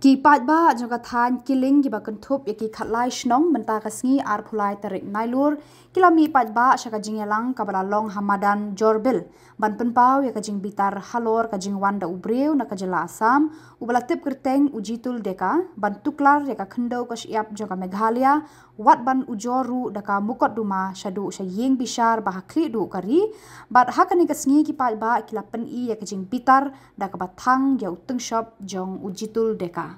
Ki Paidbah juga Thang kiling ki bakun thup ya ki khatlai Shillong menta kasngi ar phulai tarik nailur kilami Paidbah syaka jingelang kabala long hamadan jorbil ban penpau ya kajing bitar halor kajing wanda ubreu na kajela Assam ubala tip kerteng Jitul Deka ban Tuklar ya ka Khyndew ka siap juga Meghalaya wat ban ujoru daka mukot duma syadu syaying bishar bah khlidu kari bat hakani kasngi ki Paidbah kila peni ya kajing bitar daka Thang ya Tyngshop jong Jitul Deka.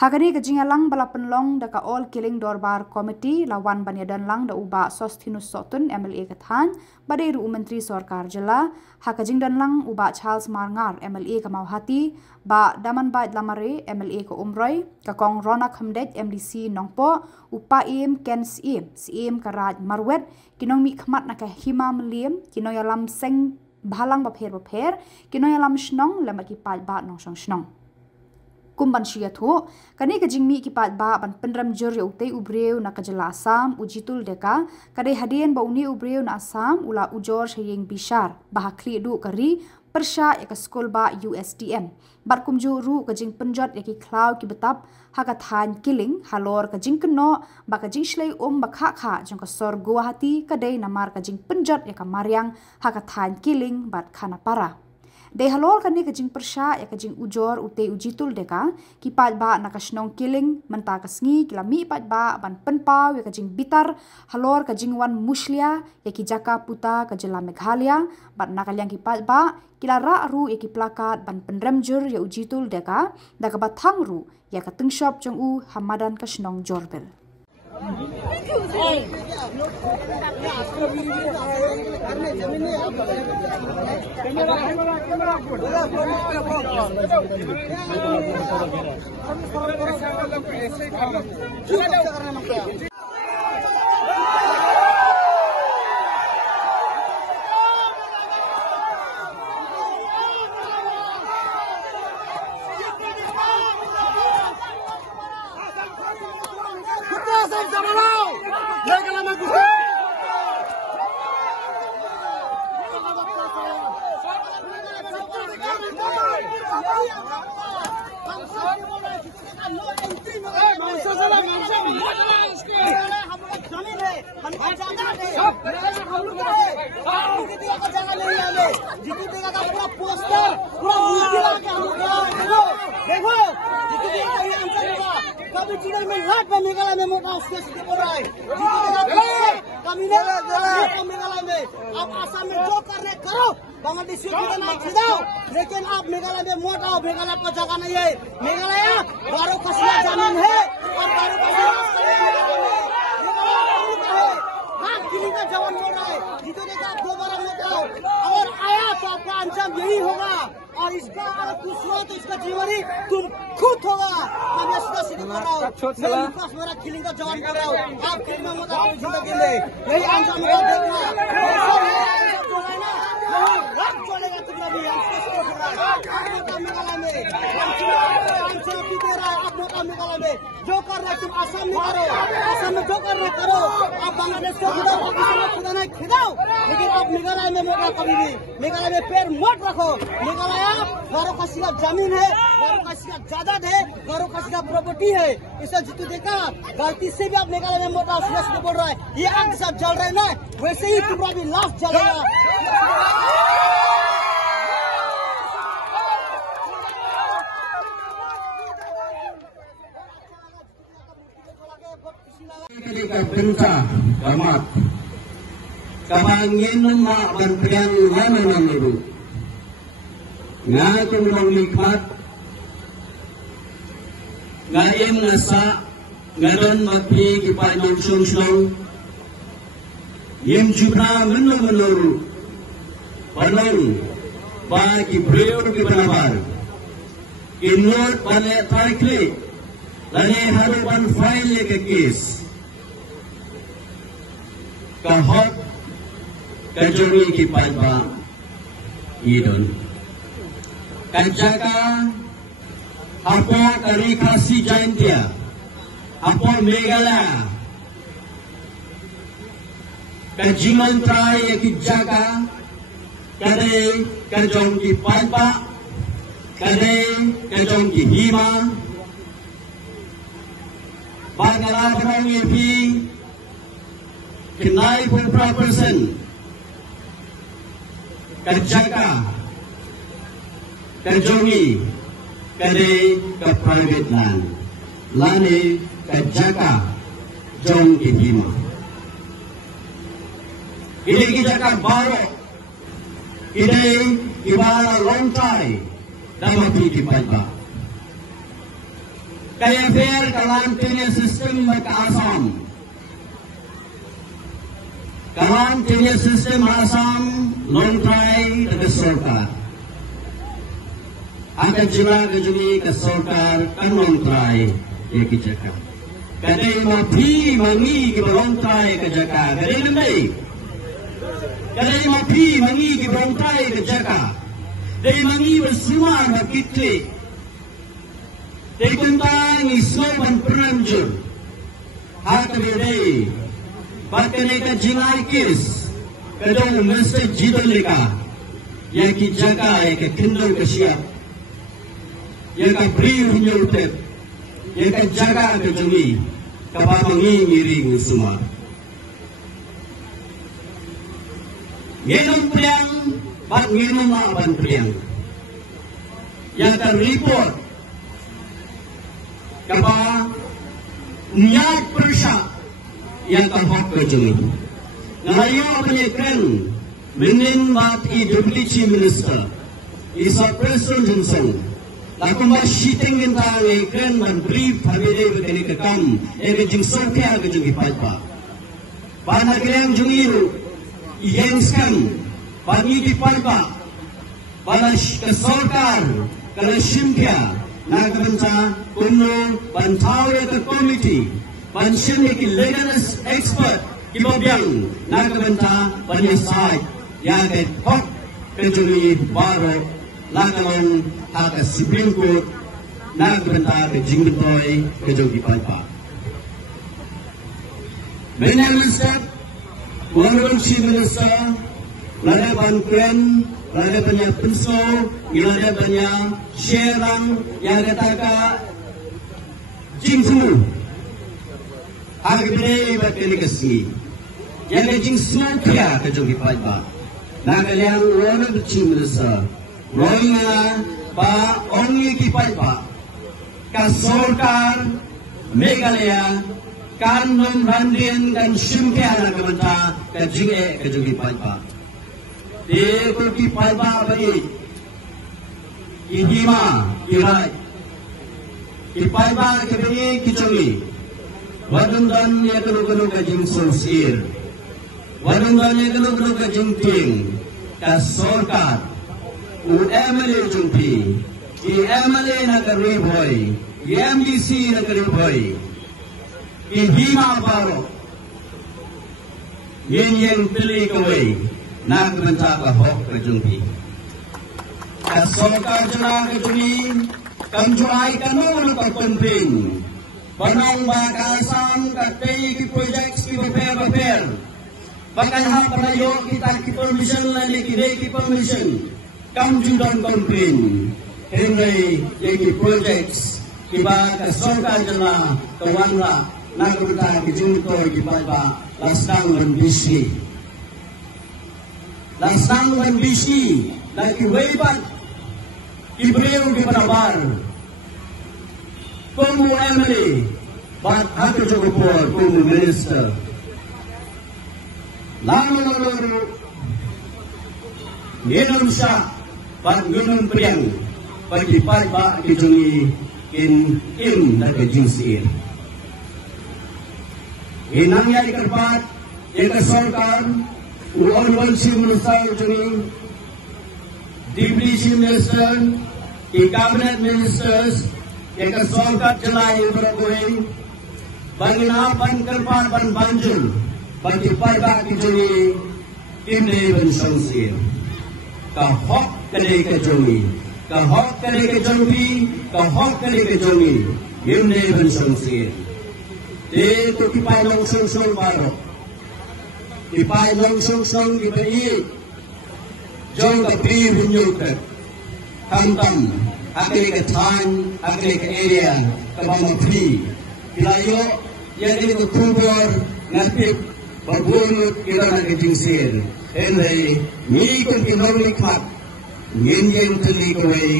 Hakani kejingalang bala penlong daka all killing dorbar committee lawan banyadan lang da uba sostinus sotun MLA Thang badai ru menteri Khuborjylla hakajing dan lang uba Charles Marngar MLA ka Mauhati ba daman baid lamare MLA ko umroy ka kong Ronak Khymdew MDC nongpo upa im ken sim karaj marwet kinong mi khmat na ka hima mliem kinoyalam seng bhalang bapher kinoyalam shnong lamaki Paidbah nong shnong kumban syathu kani kajingmi ki Paidbah ban penram jur ya utei ubreu na kajela Assam Jitul Deka kadai hadien ba uni ubreu na Assam ula ujor syeng bishar bahakli du kari persya ya ka skol ba USDM bar kumju ru kajing penjot ya ki klau ki betap haka Thang killing halor kajing keno ba kajing shlei bakha kha jong ka sor Guwahati kadai namar kajing penjot ya ka Mariang haka Thang killing bat khana para de halor kani kajing persya ya kajing ujor utei Jitul Deka ki Paidbah na kasnong killing menta kasngi kilami Paidbah ban penpau ya kajing bitar halor kajing wan muslia ya ki jaka puta kajela Meghalaya bat nakalyang ki Paidbah kila ra ru ya ki plakat ban penremjur ya Jitul Deka daka Thang ru ya ka Tyngshop jong u hamadan kasnong jorbel. Meghalaya में मोटा उसके सीधे बोल रहा है मेघालय में आप आसाम में जो कर रहे करो बांग्लादेश में खिलाओ लेकिन आप मेघालय में मोट आओ मेघालय का जगह नहीं है मेघालय बारो कसिया जमीन है और बारो का जवान बोल रहा है जितने का दोबारा मोट आओ और आया तो आपका अंजाम यही होगा और इसका अगर कुछ हो तो इसका जीवन ही तुम खुद होगा मैं सीधा सीधा कर रहा हूँ मेरा किलिंग का जवान कर रहा हूँ आप किलिंग में मत आओ जिंदगी में यही अंजाम होगा चलेगा तुमने भी मेघालय में आप मौका मेघालय में जो कर रहे तुम आसाम में करो आसाम में जो कर रहे करो आप बांग्लादेश को खुदा नहीं खिलाओ लेकिन आप मेघालय में मौका कभी भी मेघालय में पैर मत रखो मेघालय गारो खासी का जमीन है गारो खासी का जायदाद है गारो खासी का प्रॉपर्टी है इसे जितू देखा गलती से भी आप मेघालय में मोटा उसने बोल रहा है ये आग सब जल रहे ना वैसे ही तुम्हारा भी लाश जलेगा Bengka, kamat, kabangin ma bantian mana namaru, ngatung menglikmat, ngayem ngasa, ngaron mapi kipanjang Shillong, yem juga menuru, panong, bagi beliau di penabar, inur pada tarikli, lani haruban file ke kes. Kahot kajuri ki Paidbah idon kajaka apo kari khasi jaintia apo Meghalaya kajiman try ki jaka kade kajong ki Paidbah kadai kajong kihima bagala barang yepi kinai pura person kajaka kajongi kadai ke private land lani kajaka jong kihima ini kijaka baru ini ibara lontai dalam di Paidbah. Kaya fair karantina sistem Asam. Karantina sistem Asam lontai dari Sarkar. Akan jila kejuni ke Sarkar kan lontai dia kijaka. Kadai mapi mangi ke lontai ke Jaka. Kadai namai. Kadai mapi mangi ke lontai ke Jaka. Dari mangi bersumar berkitli. Dari kuntang isoban peranjur. Hak berdei. Bahkan mereka jingai kis. Kadang mesti Jitul Deka. Yang kijaga, yang Khyndew kesiap. Yang beri menyurutet. Yang jaga kejungi. Kapal mangi ngiring semua. Nginum priang. Bat nginum laban priang. Yang terreport kapal niat persyak yang terhok kejungi. Ngalayo penyekan menin bat deputy minister isa president Johnson. Laku masyiting gentang ikan dan brief habide begini kekam jing sortia kejungi Paidbah. Pada kalian jungiru ienskan bagi di Paidbah pada kesorkar kalau Shimkia nak banta kuno bantau ke komiti bansin ki legal expert kibobiang nak banta banyak side yang ke hok kejuni baru lakukan hak Supreme Court nak banta ke jingdoi kejuni Paidbah. Minister, Honorable Chief Minister, lada bantuan, lada banyak pensau, lada banyak sherang yang katakan jing semua. Harga beri berkali kesini. Yang jing semua kaya kejungi Paidbah. Nak kalian orang bercium besar. Rohingya ba ongi ki Paidbah. Kasorkar Meghalaya kanun randian dan simkya nak benda kejinge kejungi Paidbah. Dekul ki Paidbah bagi ihima irai ki Paidbah kebagi kicungi wadundan ya kelu kajing sosir wadundan ya kelu kajing ting kasorkar UMLA jumpi MLA nak riboy MDC nak riboy ihima baru yang pilih kawai nak mencapa hok kejungi. Kasorkar jera kejungi, kamjuai kanun terpenting. Panang bakasan katei ki projek ki beper. Bahkan hak penayok kita ki permission lagi ki permission. Kamju dan komplain. Henry ki projek ki ba kasorkar jera kawanla nak berita ki jungtor ki Paidbah lasang dan bisi. Lasang dan bisi lagi webat ibreu di Panabar kumu MLA bat hatu Khubor kumu minister lalu nginum sah bat nginum priang bagi Paidbah kijungi in dan kejingsir inangnya dikerpat yang kesorkar Honorable Chief Minister Juni, Deputy Chief Minister, Cabinet Ministers, yang kesolkat jelai berkuing, bagi napan kerpan ban banjul, bagi Paidbah kijungi, Khyndew dan Sonsir. Kahok kedai kejungi, kahok kedai kejungi, kahok kedai kejungi, Khyndew dan Sonsir. Itu kipai longsong baru. Kipai longsong diberi jong tapi menyukat hantam akhirnya ke Thang, akhirnya ke area kebama free. Kilayo yang ini ke Khubor ngatip berbunut kita nak kejingsir. Henry ni kun kinong nikmat, nginyen teli kawai,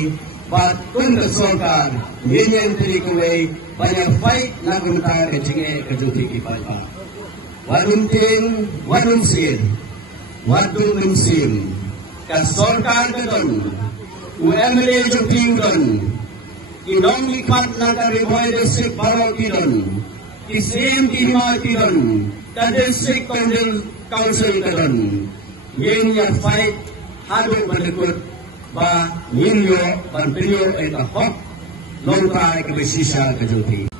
batun kesolkar, nginyen teli kawai, banyak fight nak mentar kejinge kejuti Paidbah. Wadun tin, wadun sir, wadun limsim, kesolkar kedon. UMLA Jutingdon, Kinong Lipat Naga Riboy District Barok Kidon, Kisim Kinima Kidon, the District Council Kidon, Yen yang fight hadut berikut ba Ninyo Bantuyo ay tahok longkay kebesisya kejuti.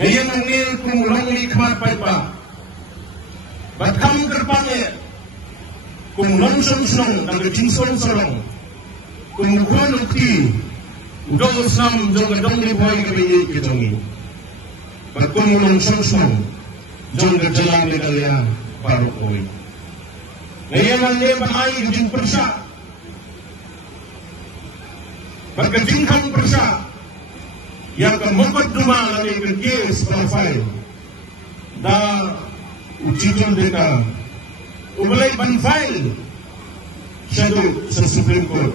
Ngayon ang nil kung long likmat Paidbah, ba't kami kerpangnya kung long song-song ang kejingson sorong, kumukuan ukti udol sam dong gedong di boy kebiyi kitongi berkumulong song dong gejelang Meghalaya baru koi ngayon ang niya bahay gejing persa bergejingkan persa yang kemukat rumah lagi kerkis profile da Jitul Deka ubalay ban file shadow sa Supreme Court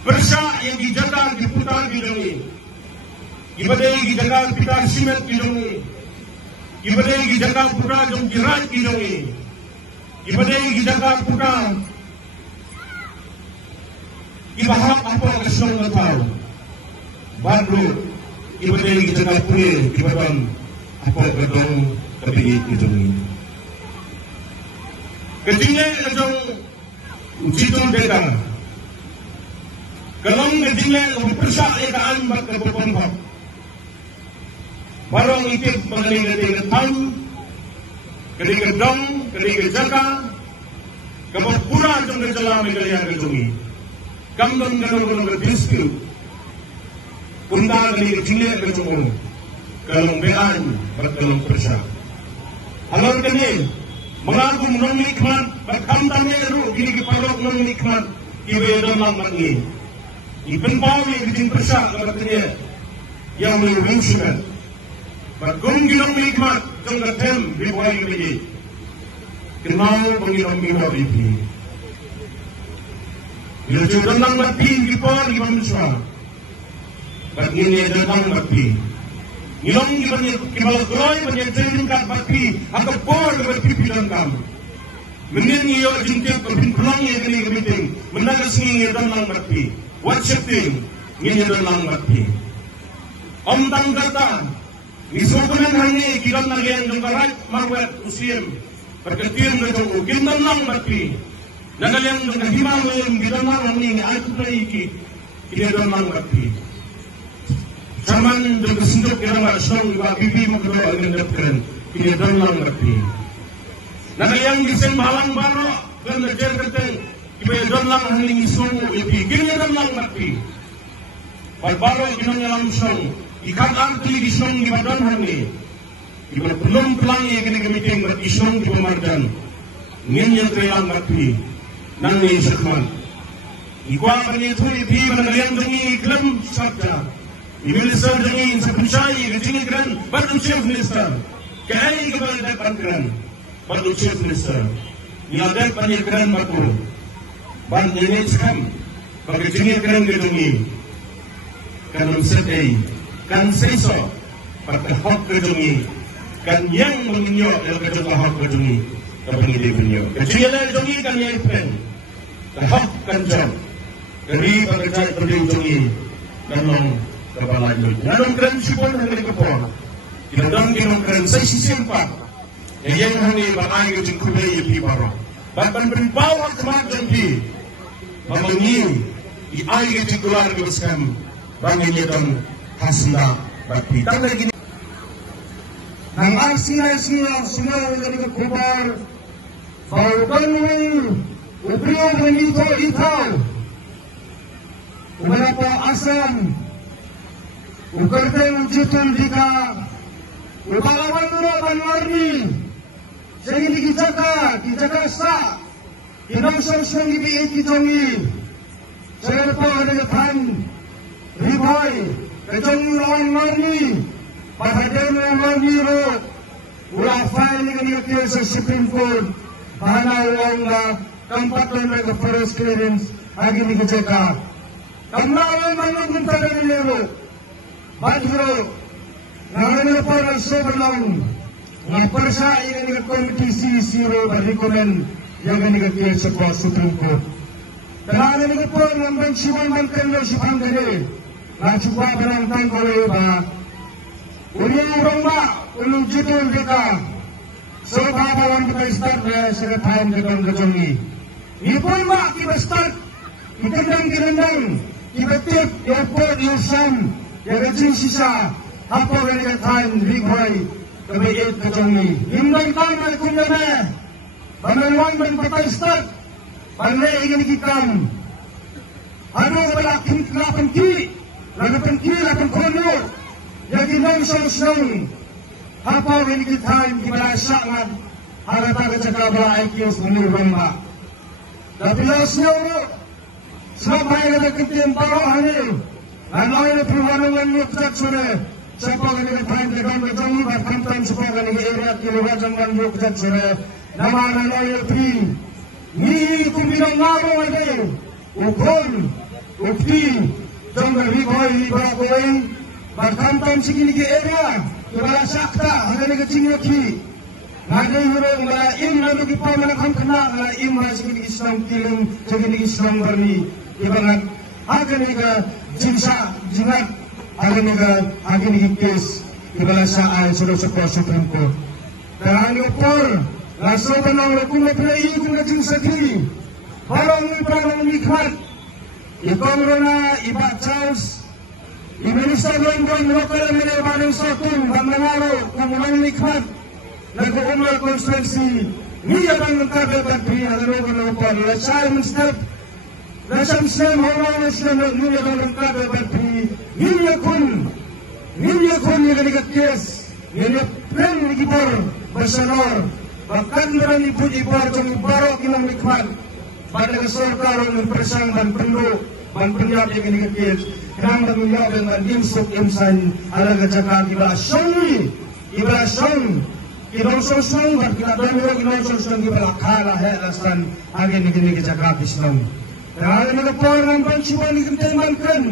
persa yang dijaga diputar bidang ini, ibadai dijaga pitar simet bidang ini, ibadai dijaga putar jom jerat bidang ini, ibadai dijaga putar ibahak apa kesenang tahu, baru ibadai dijaga punya ibadam apa kedong kebiri bidang ini. Ketingnya jom Jitul Deka. Kalau ngejingan berpersak ekaan bak keperpempak, barang itip mengenai Thang, kedai kedong, kedai kejaka, kepura jom kejelang Meghalaya kedungi, kamdon kadang berdispute, punta kedai kejingan kedungi, kalau bean berkelong persak. Alam kini mengaku menong nikmat, berkamdamnya eru kini kiparok menong nikmat, ibedan lang mangi. Ipen bawi bikin persak katanya yang melubing sudah. Bagong ginong nikmat kang gatem di buhay kebiji. Kenal pengilong minor ipi. Bila jodoh lang mati gipon gimana muswa. Bag ini datang mati. Ngilong gimana kroy penyelesaian kat mati. Agak por mati pilang kam. Menin iyo jengkep kepintulang yang kini kebiting. Menagas ngi datang mati. What shifting? Ini dalam mati. Om tang kata, misukunan hangi kilam nagian dengkarat marwet usim. Perketim dengan ukin dalam mati. Nagalian dengan himawin kita nalang ni aku taiki. Ini dalam mati. Zaman dengan sendok yang marsong iba bibi makro ngendapkan. Ini dalam mati. Nagalian gisem balang baro dan najar keteng. Iba dalam hangi sungu ipi. Kini dalam mati. Paidbah ginong langsung ikan arti di song di badan hangi. Iba belum pelangi kini kemiting berisong di pemardan. Ngin yang kaya mati. Nangi sekman. Ikwa kani itu ipi menalian dengi iklim sabda. Minister dengi sepencai kecing ikran baru chief minister. Kaya ikbal depan kran baru chief minister. Niadat panyekran batu. Ban ini sekam. Pagkecing ikran gedungi. Kanun sedai, kan seso, pada hak kedungi, kan yang menginyo dalam kedua hak kedungi, tapi ini benyo. Kecilnya kedungi kan yang pen, hak kan jam, dari pekerjaan kedungi, nanong kepala itu. Nanong keren sipon hari kepon, tidak nanong keren saya sisimpan, yang hari bagai kecing kubay ipi baru, bahkan berbawa kemarin di, memengi, di air Tuklar kebeskan. Bagi nyedong khasna bagi tanggal gini. Nang arsila semua dari Khubor, baukan wing, upriyo menito itaw, umarapa asam, ukarteng Jitul Deka, upalawan nura banwarni, jadi dijaka sa, inangsang sangi biik itongi, saya tahu ada Thang. boy, kejong lawan marni, pahaden marni ro, ulah file ni kes Supreme Court, bahana uang la tempat mereka first clearance lagi ni keceka. Kamlawan mana pun tak ada lewo, badro, namanya para soberlang, ngapersa ini ni kompetisi siro berrekomen yang ni kes sebuah Supreme Court. Terhadap ini pun nampak siapa makan lo siapa kene, cuba berantang kau ba, uli orang ba, uli Jitul Deka, so bahawan kita start sekarang time kita kejongi. Ini pun ba kita start, kita tip airport Yusam, yang kecil sisa, apa kena time ribuai kebetulan kejongi. Hindai time kita Bantuan kita start. Pandai ingin kita, ano wala lapan kiri, lapan kono, jadi nang solusi, apa yang kita kita sangat harap kita cakap IQ sendiri benda. Tapi lasnya sampai kita ketim baru hari, ano yang perwaruan mutlak sore, siapa yang kita kita jangan berkantan siapa yang kita area jangan mutlak sore, nama ano yang pri. Ni kumbinang ngaro ada, ukon, ukti, jangan riboi bagoing, berkantan segini ke area, kebala sakta, ada ni kecing lagi, ada orang balaim lalu kita mana kam kena, balaim lah segini Islam kirim, segini Islam berni, ibarat, ada ni ke jinsa, jingat, ada ni kes, kebala saai sudah sekolah Supreme Court, dan upor. Laso tanang kung naplay kung najing sagi, parang nikmat. Ikong rona iba Charles, iminista doon lokal na banang sotun, banangaro kung walang nikmat. Nag-uumay constituency, niya bang nagkakabat niya, ano ka na upon, lasayang step, lasang stem, hawawas na niya bang nagkakabat niya kun niya kanigat-kes, niya plan ni Khubor, Basanor, bahkan berani puji barjong baru kinam nikmat pada kesorkaran yang persang dan perlu dan penyap yang ini kecil kerana menyap dengan insuk insan ala kejagaan ibadah song ibadah song dan kita berdua ibadah song ibadah kalah helasan agen ini kejagaan Islam kerana mereka orang penciuman dikembangkan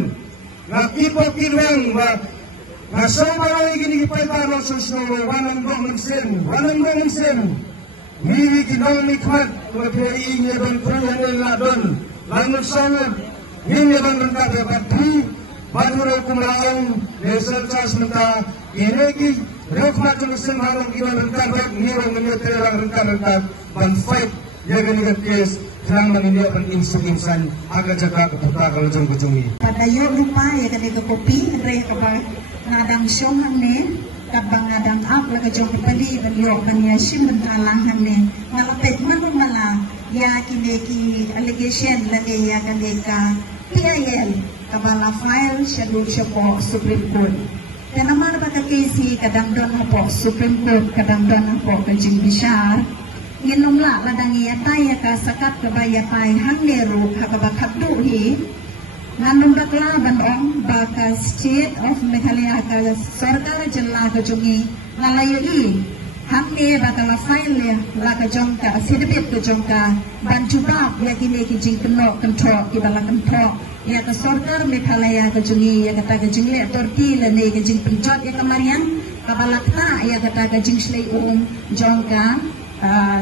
ngakipok kirang Nasong barang ini kita proses wanang gong sen, mili kinong nikmat, kaya ingin dan perubahan ladon, lanjut sangat, ini dan rengkat dapat di, baru kumlaang, lesel cas menta, ini ki, rukmat jenusin harung kita rengkat dapat, nirong menyeterang rengkat, dan fight, jaga nikat kes, kerang mengindiakan insan, agak jaga keputar kalau jong-jongi. Kadayo lupa ya ketika kopi, kepada ngadang syong hangne, kabang ngadang up laga jong kepali beliau banya sim bentalang hangne, ngalapet mana mala ya ki allegation lagi ya kadeka PIL kabala file schedule siapa Supreme Court. Dan nama baka kesi kadang don hapo Supreme Court kadang don hapo kejing besar. Nginumla ladang yatai ya kasakat kebayatai hangne ru kabakatu hi. Nanum bakla bandong baka state of Meghalaya ka sarkar jilla ka jungi nalayoi hamne bakala file ya la ka jongka sidbit ka jongka banjuba ya kini ki jing keno kontrol ki bala kontrol ya ka sarkar Meghalaya ka jungi ya kata ka jingle authority la ne ka jing pinjot ya kamarian ka balakna ya kata ka jing slay jongka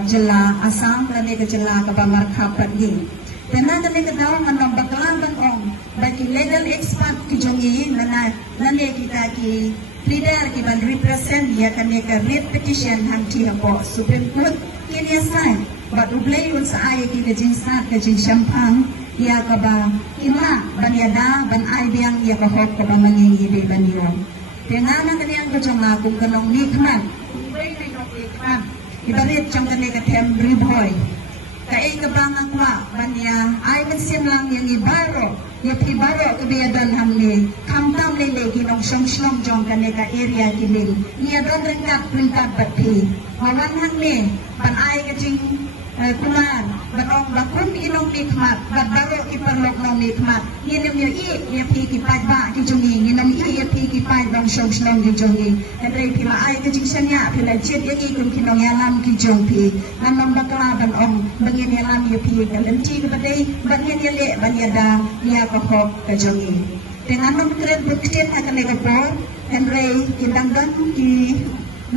jilla Assam la ne ka jilla ka bamar khapat gi Tena kami ketawa manong bakalan ong bagi legal expert kijongi nane kita ki leader ki ban represent ya kami ka writ petition hanti hapo Supreme Court kini asai but ublay un sa ay ki kajing start kajing champagne ya ka ba ima banyada ban ay biang ya ka hok ka ba mangingi ban yo tena kami ang kajong kung kanong nikman ublay na nikman ibarit jong kami ka temporary boy Kaya kabangan kwa banya ay mensim lang yang ibaro yang ibaro kebiadan hamle kamtam lele kinong Shillong jong kaneka area kiling niya don rengkat bati awan hamle pan ay kajing Tuklar berong bakun inong nikmat berbaro iperlok nong nikmat ni namnya ia pi Paidbah ki jongi ni nam ia pi Paidbah Shillong ki jongi andre pi ma ai ke jingsanya pi la jet ye ki kun kinong yalam ki jong pi nam bakla ban ong bangin yalam ye pi galenti ke badai bangin ye le ban yada ya ko hok ke jongi dengan nom kren berketen akan lekor andre ki dangdan ki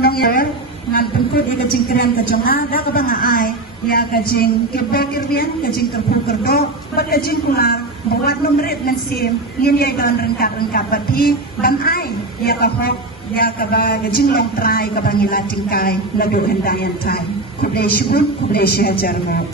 nong ya ngan pengkut ia kecing keren kejonga dah ke banga ai ya kecing kebor kirbian kecing kerpu kerdo bat kecing kular buat nomret dan sim ini ia dalam rengkap pati ban ai ya ke hok ya ke ba kecing long try ke bangila tingkai ladu hendayan tai kublai shibun kublai syajar mo